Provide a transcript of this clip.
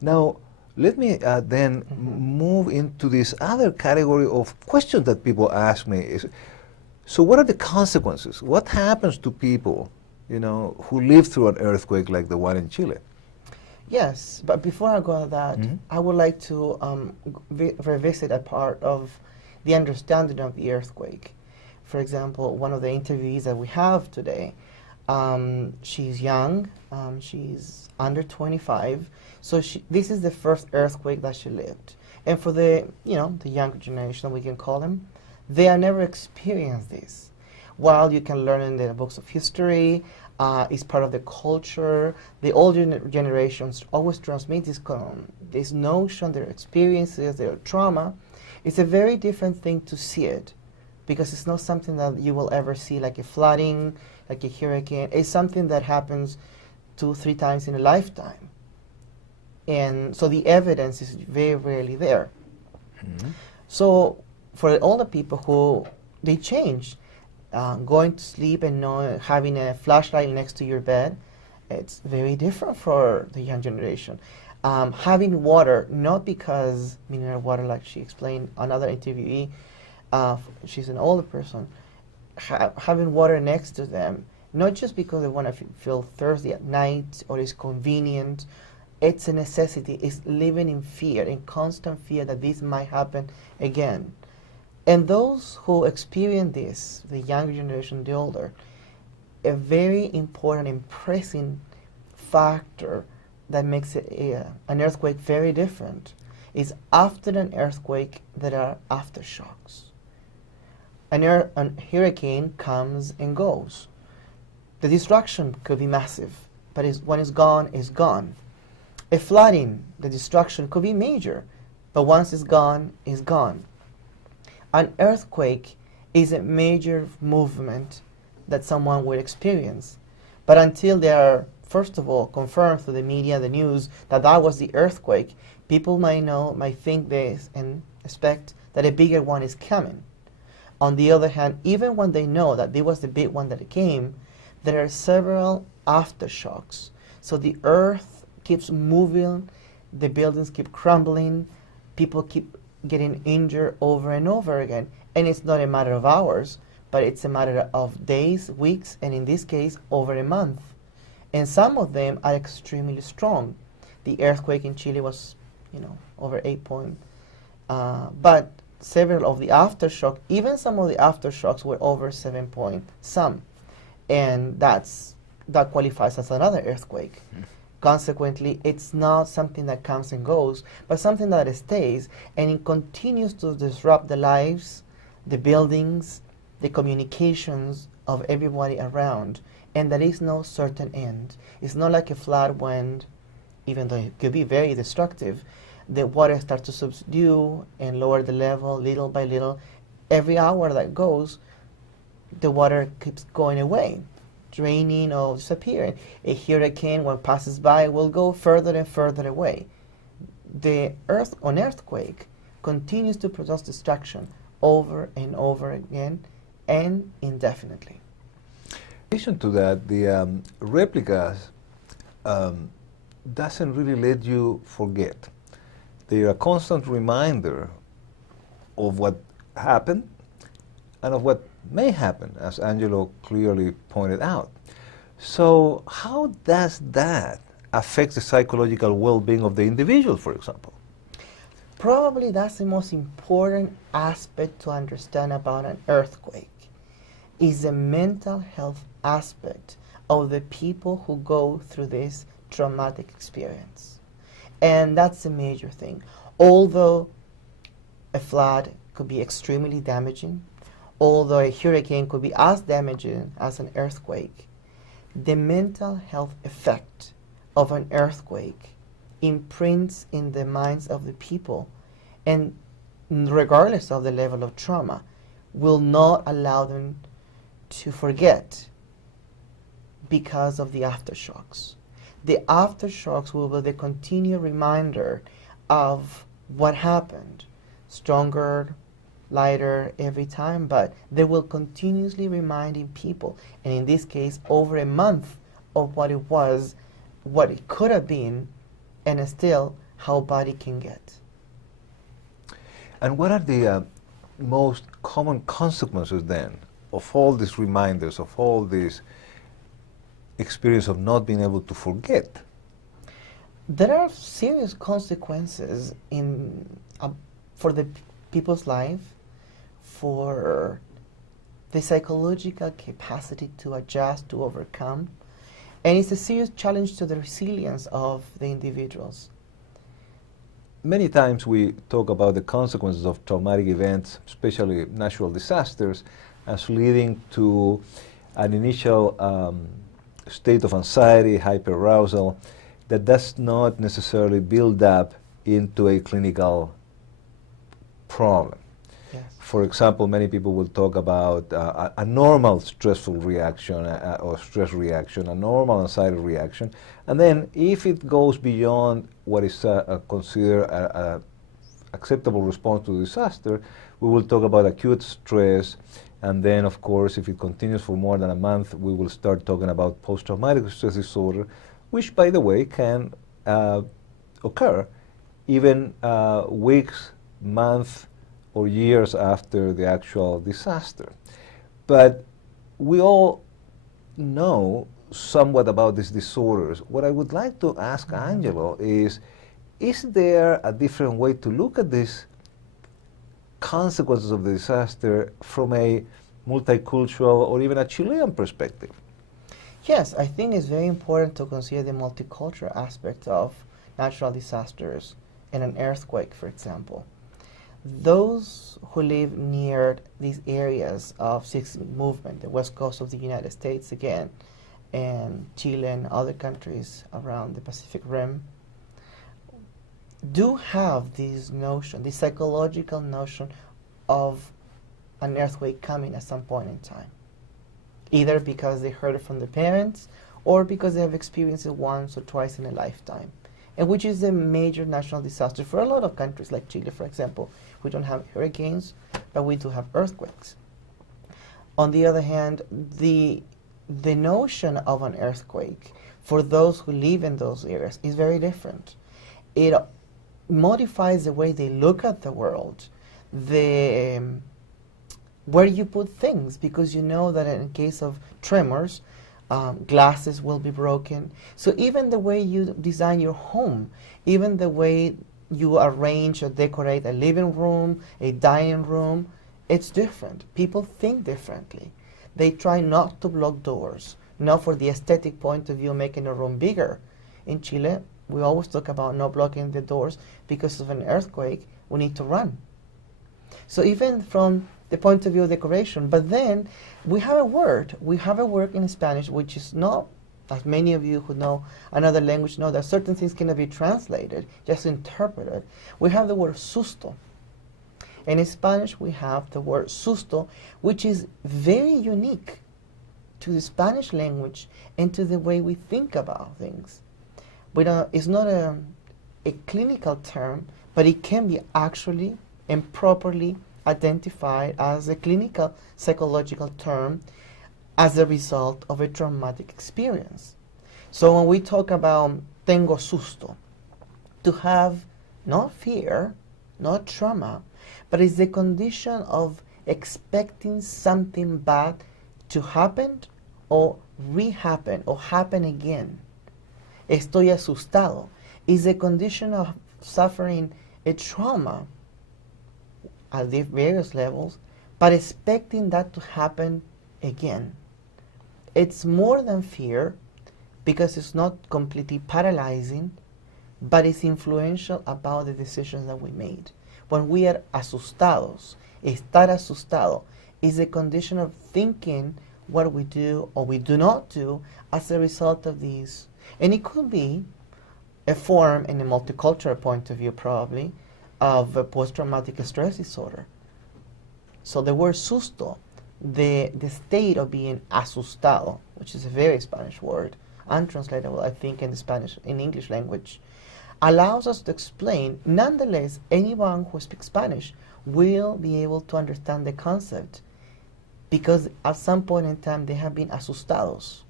Now, let me then move into this other category of questions that people ask me. So what are the consequences? What happens to people, who live through an earthquake like the one in Chile? Yes, but before I go to that, I would like to revisit a part of the understanding of the earthquake. For example, one of the interviewees that we have today, she's young, she's under 25, so this is the first earthquake that she lived. And for the younger generation, we can call them, they have never experienced this. While you can learn in the books of history, it's part of the culture, the older generations always transmit this notion, their experiences, their trauma. It's a very different thing to see it, because it's not something that you will ever see, like a flooding, like a hurricane. It's something that happens 2-3 times in a lifetime. And so the evidence is very rarely there. So for all the people who, they change, going to sleep and having a flashlight next to your bed, it's very different for the young generation. Having water, not because mineral water, like she explained, another interviewee, she's an older person, having water next to them, not just because they want to feel thirsty at night or it's convenient, it's a necessity. It's living in fear, in constant fear that this might happen again. And those who experience this, the younger generation, the older, a very important and pressing factor that makes an earthquake very different is after an earthquake there are aftershocks. A hurricane comes and goes. The destruction could be massive, but when it's gone, it's gone. A flooding, the destruction could be major, but once it's gone, it's gone. An earthquake is a major movement that someone will experience. But until they are, first of all, confirmed through the media, the news, that that was the earthquake, people might think this and expect that a bigger one is coming. On the other hand, even when they know that there was the big one that came, there are several aftershocks. So the earth keeps moving, the buildings keep crumbling, people keep getting injured over and over again. And it's not a matter of hours, but it's a matter of days, weeks, and in this case, over a month. And some of them are extremely strong. The earthquake in Chile was, over 8 point. But several of the aftershock, even some of the aftershocks were over 7 point some. And that qualifies as another earthquake. Consequently, it's not something that comes and goes, but something that stays, and it continues to disrupt the lives, the buildings, the communications of everybody around, and there is no certain end. It's not like a flood when, even though it could be very destructive, the water starts to subdue and lower the level little by little. Every hour that goes, the water keeps going away, draining or disappearing. A hurricane, when passes by, will go further and further away. The earthquake continues to produce destruction over and over again and indefinitely. In addition to that, the replicas doesn't really let you forget. They are a constant reminder of what happened and of what may happen, as Angelo clearly pointed out. So how does that affect the psychological well-being of the individual, for example? Probably that's the most important aspect to understand about an earthquake, is the mental health aspect of the people who go through this traumatic experience. And that's a major thing. Although a flood could be extremely damaging, although a hurricane could be as damaging as an earthquake, the mental health effect of an earthquake imprints in the minds of the people, and regardless of the level of trauma, will not allow them to forget because of the aftershocks. The aftershocks will be the continued reminder of what happened, stronger, lighter every time, but they will continuously reminding people, and in this case over a month, of what it was, what it could have been, and still how bad it can get. And what are the most common consequences then of all these reminders, of all this experience of not being able to forget? There are serious consequences for the people's life, for the psychological capacity to adjust, to overcome, and it's a serious challenge to the resilience of the individuals. Many times we talk about the consequences of traumatic events, especially natural disasters, as leading to an initial state of anxiety, hyperarousal, that does not necessarily build up into a clinical problem. Yes. For example, many people will talk about a normal stressful reaction or stress reaction, a normal anxiety reaction, and then if it goes beyond what is considered an acceptable response to disaster, we will talk about acute stress, and then of course if it continues for more than a month, we will start talking about post-traumatic stress disorder, which by the way can occur even weeks, months, or years after the actual disaster. But we all know somewhat about these disorders. What I would like to ask Angelo is there a different way to look at these consequences of the disaster from a multicultural or even a Chilean perspective? Yes, I think it's very important to consider the multicultural aspect of natural disasters and an earthquake, for example. Those who live near these areas of seismic movement, the west coast of the United States again, and Chile and other countries around the Pacific Rim, do have this notion, this psychological notion of an earthquake coming at some point in time. Either because they heard it from their parents or because they have experienced it once or twice in a lifetime. And which is a major natural disaster for a lot of countries, like Chile, for example. We don't have hurricanes, but we do have earthquakes. On the other hand, the notion of an earthquake for those who live in those areas is very different. It modifies the way they look at the world, where you put things, because you know that in case of tremors, glasses will be broken. So even the way you design your home, even the way you arrange or decorate a living room, a dining room, it's different. People think differently. They try not to block doors, not for the aesthetic point of view, making a room bigger. In Chile, we always talk about not blocking the doors because of an earthquake, we need to run. So even from the point of view of decoration, but then we have a word in Spanish which is not, as many of you who know another language know, that certain things cannot be translated, just interpreted. We have the word susto. And in Spanish we have the word susto, which is very unique to the Spanish language and to the way we think about things. It's not a clinical term, but it can be actually and properly identified as a clinical psychological term as a result of a traumatic experience. So when we talk about tengo susto, to have not fear, not trauma, but it's the condition of expecting something bad to happen or rehappen or happen again. Estoy asustado is a condition of suffering a trauma at the various levels, but expecting that to happen again. It's more than fear because it's not completely paralyzing, but it's influential about the decisions that we made. When we are asustados, estar asustado is a condition of thinking what we do or we do not do as a result of these. And it could be a form in a multicultural point of view probably of a post-traumatic stress disorder. So the word susto, the state of being asustado, which is a very Spanish word, untranslatable I think in English language, allows us to explain, nonetheless, anyone who speaks Spanish will be able to understand the concept because at some point in time they have been asustados.